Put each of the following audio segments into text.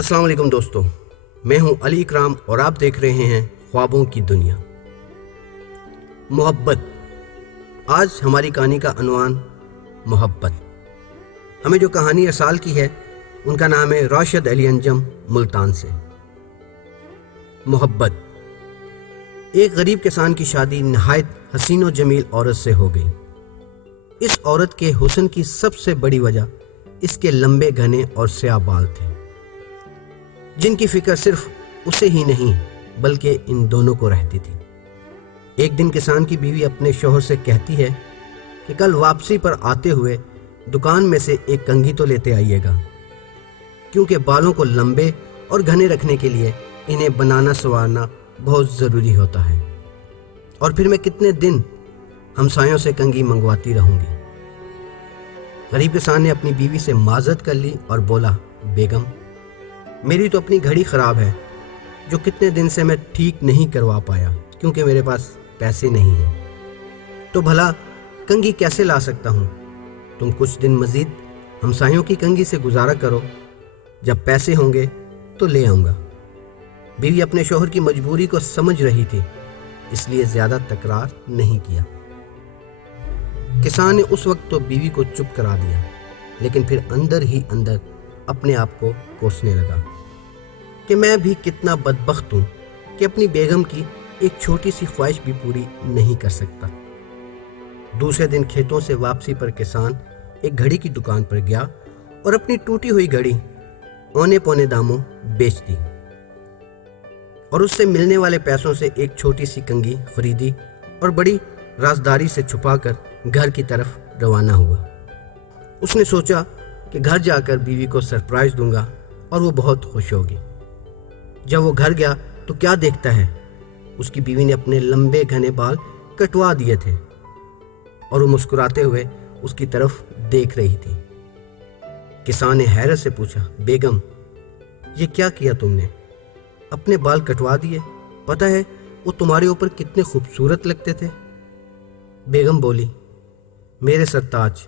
السلام علیکم دوستو، میں ہوں علی اکرام اور آپ دیکھ رہے ہیں خوابوں کی دنیا۔ محبت۔ آج ہماری کہانی کا عنوان محبت۔ ہمیں جو کہانی ارسال کی ہے ان کا نام ہے راشد علی انجم، ملتان سے۔ محبت۔ ایک غریب کسان کی شادی نہایت حسین و جمیل عورت سے ہو گئی۔ اس عورت کے حسن کی سب سے بڑی وجہ اس کے لمبے گھنے اور سیاہ بال تھے، جن کی فکر صرف اسے ہی نہیں بلکہ ان دونوں کو رہتی تھی۔ ایک دن کسان کی بیوی اپنے شوہر سے کہتی ہے کہ کل واپسی پر آتے ہوئے دکان میں سے ایک کنگھی تو لیتے آئیے گا، کیونکہ بالوں کو لمبے اور گھنے رکھنے کے لیے انہیں بنانا سنوارنا بہت ضروری ہوتا ہے، اور پھر میں کتنے دن ہمسایوں سے کنگھی منگواتی رہوں گی۔ غریب کسان نے اپنی بیوی سے معذرت کر لی اور بولا، بیگم میری تو اپنی گھڑی خراب ہے جو کتنے دن سے میں ٹھیک نہیں کروا پایا کیونکہ میرے پاس پیسے نہیں ہیں، تو بھلا کنگھی کیسے لا سکتا ہوں؟ تم کچھ دن مزید ہمسایوں کی کنگھی سے گزارا کرو، جب پیسے ہوں گے تو لے آؤں گا۔ بیوی اپنے شوہر کی مجبوری کو سمجھ رہی تھی، اس لیے زیادہ تکرار نہیں کیا۔ کسان نے اس وقت تو بیوی کو چپ کرا دیا، لیکن پھر اندر ہی اندر اپنے آپ کو کوسنے لگا کہ میں بھی کتنا بدبخت ہوں کہ اپنی بیگم کی ایک چھوٹی سی خواہش بھی پوری نہیں کر سکتا۔ دوسرے دن کھیتوں سے واپسی پر کسان ایک گھڑی کی دکان پر گیا اور اپنی ٹوٹی ہوئی گھڑی اونے پونے داموں بیچ دی، اور اس سے ملنے والے پیسوں سے ایک چھوٹی سی کنگھی خریدی اور بڑی رازداری سے چھپا کر گھر کی طرف روانہ ہوا۔ اس نے سوچا کہ گھر جا کر بیوی کو سرپرائز دوں گا اور وہ بہت خوش ہوگی۔ جب وہ گھر گیا تو کیا دیکھتا ہے، اس کی بیوی نے اپنے لمبے گھنے بال کٹوا دیے تھے اور وہ مسکراتے ہوئے اس کی طرف دیکھ رہی تھی۔ کسان نے حیرت سے پوچھا، بیگم یہ کیا کیا تم نے؟ اپنے بال کٹوا دیے؟ پتہ ہے وہ تمہارے اوپر کتنے خوبصورت لگتے تھے۔ بیگم بولی، میرے سرتاج،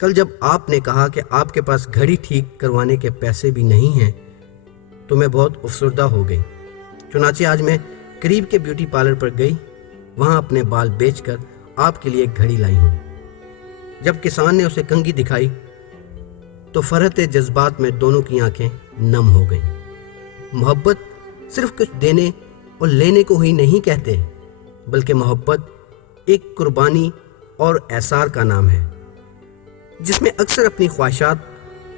کل جب آپ نے کہا کہ آپ کے پاس گھڑی ٹھیک کروانے کے پیسے بھی نہیں ہیں تو میں بہت افسردہ ہو گئی، چنانچہ آج میں قریب کے بیوٹی پارلر پر گئی، وہاں اپنے بال بیچ کر آپ کے لیے ایک گھڑی لائی ہوں۔ جب کسان نے اسے کنگھی دکھائی تو فرحت جذبات میں دونوں کی آنکھیں نم ہو گئیں۔ محبت صرف کچھ دینے اور لینے کو ہی نہیں کہتے، بلکہ محبت ایک قربانی اور ایثار کا نام ہے، جس میں اکثر اپنی خواہشات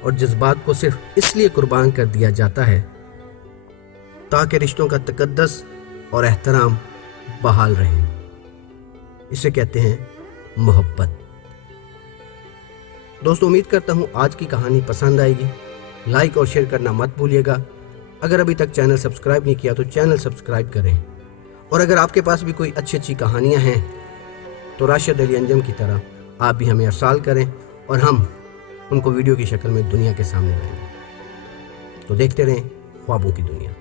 اور جذبات کو صرف اس لیے قربان کر دیا جاتا ہے تاکہ رشتوں کا تقدس اور احترام بحال رہے۔ اسے کہتے ہیں محبت۔ دوستو، امید کرتا ہوں آج کی کہانی پسند آئے گی۔ لائک اور شیئر کرنا مت بھولیے گا۔ اگر ابھی تک چینل سبسکرائب نہیں کیا تو چینل سبسکرائب کریں، اور اگر آپ کے پاس بھی کوئی اچھی کہانیاں ہیں تو راشد علی انجم کی طرح آپ بھی ہمیں ارسال کریں اور ہم ان کو ویڈیو کی شکل میں دنیا کے سامنے لائیں گے۔ تو دیکھتے رہیں خوابوں کی دنیا۔